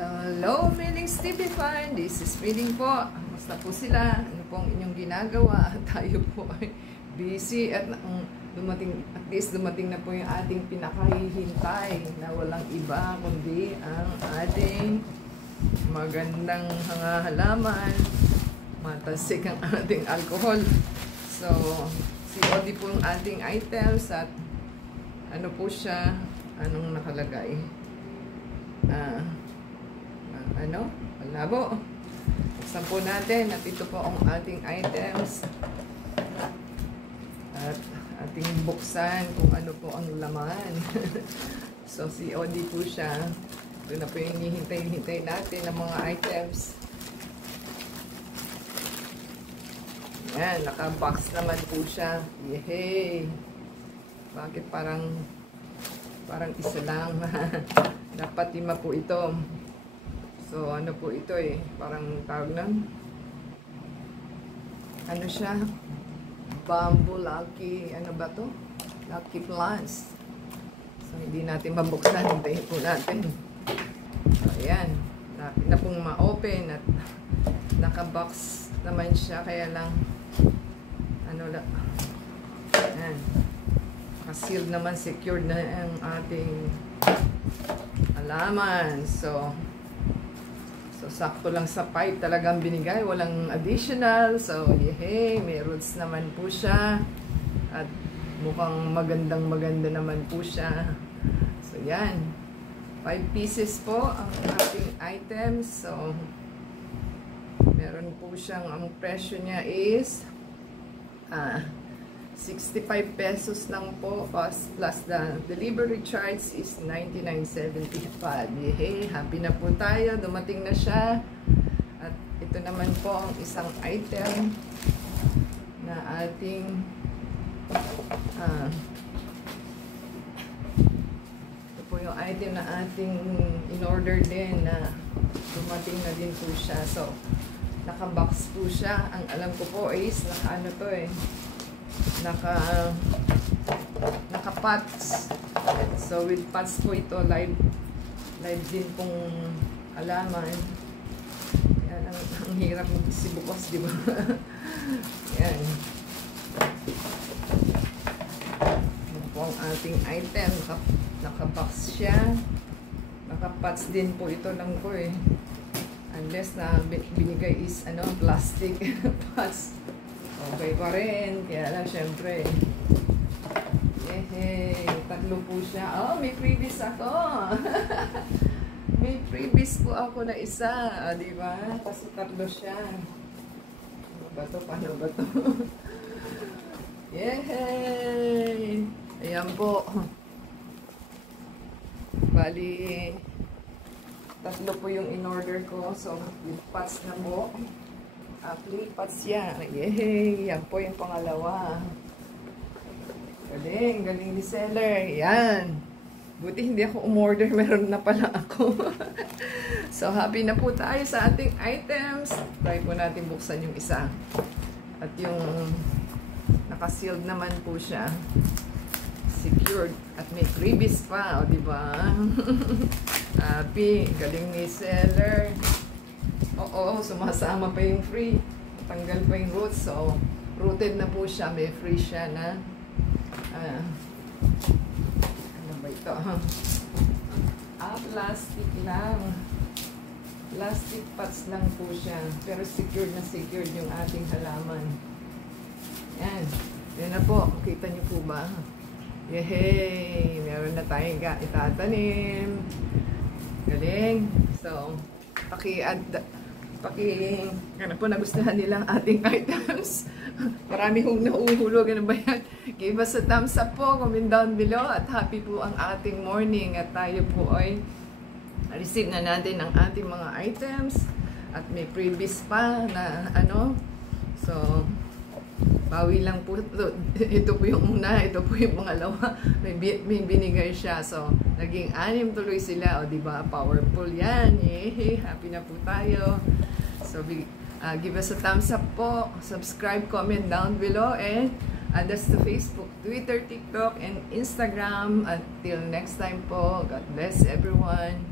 Hello, Feelings TV fan. This is Feeling po. Basta po sila. Ano pong inyong ginagawa? Tayo po ay busy at dumating, at least dumating na po yung ating pinakahihintay na walang iba kundi ang ating magandang halaman. Matasik ang ating alcohol. So, COD po yung ating items at ano po siya, anong nakalagay? Malabo. Buksan po natin at ito po ang ating items at ating buksan kung ano po ang laman. So COD po siya. Ito na po yung hihintay natin ng mga items. Yan, naka-box naman po siya. Yehey! Bakit parang isa lang? Dapat 5 po ito. So, ano po ito parang tawag ng ano siya? Bamboo Lucky, ano ba to? Lucky Plants. So, hindi natin mabuksan. Hintayin po natin. So, ayan. Napit na pong ma-open at naka-box naman siya. Kaya lang, ano lang. Ayan. Naka-sealed naman, secured na ang ating halaman. So, sakto lang sa pipe talagang binigay. Walang additional. So, yehey, may roots naman po siya. At mukhang maganda naman po siya. So, yan. 5 pieces po ang ating items. So, meron po siyang, ang presyo niya is 65 pesos lang po plus the delivery charge is 99.75. Yehey, happy na po tayo. Dumating na siya. At ito naman po ang isang item na ating ito po yung item na ating in-order din na dumating na din po siya. So, naka-box po siya. Ang alam ko po is naka-ano to naka-pots. So with pots po ito, live din pong halaman. Yan, ang hirap magsibukas, di ba? Yan. Yan po ang ating item. Naka-box siya. Naka-pots din po ito lang po unless na binigay is plastic pots. Okay pa rin. Kaya lang, syempre. Yehey. 3 po siya. Oh, may freebies ako. May freebies po ako na isa. Diba? Kasi 3 siya. Ano ba to? Paano ba to? Yehey. Ayan po. Bali, 3 po yung in-order ko. So, with pots na po. Actually, pots yan. Yehey! Yan po yung pangalawa. Galing ni seller. Yan. Buti hindi ako umorder. Meron na pala ako. So, happy na po tayo sa ating items. Try po natin buksan yung isa. At yung naka-sealed naman po siya. Secured. At may freebies pa. O, diba? Happy. Galing ni seller. Oo, sumasama pa yung free. Tanggal pa yung roots. So, rooted na po siya. May free siya na ano ba ito? Plastic lang. Plastic pots lang po siya. Pero secured na secured yung ating halaman. Yan. Yan na po. Kita niyo po ba? Yehey! Meron na tayong itatanim. Galing. So, ano po, nagustuhan nilang ating items. Marami hong nauhulog. Ano ba yan? Give us a thumbs up po. Comment down below. At happy po ang ating morning. At tayo po ay receive na natin ang ating mga items. At may freebies pa na So, bawi lang po. Ito po yung una. Ito po yung pangalawa. May binigay siya. So, naging 6 tuloy sila. O, diba? Powerful yan. Yay! Happy na po tayo. So, give us a thumbs up po. Subscribe, comment down below. And that's the Facebook, Twitter, TikTok, and Instagram. Until next time po. God bless everyone.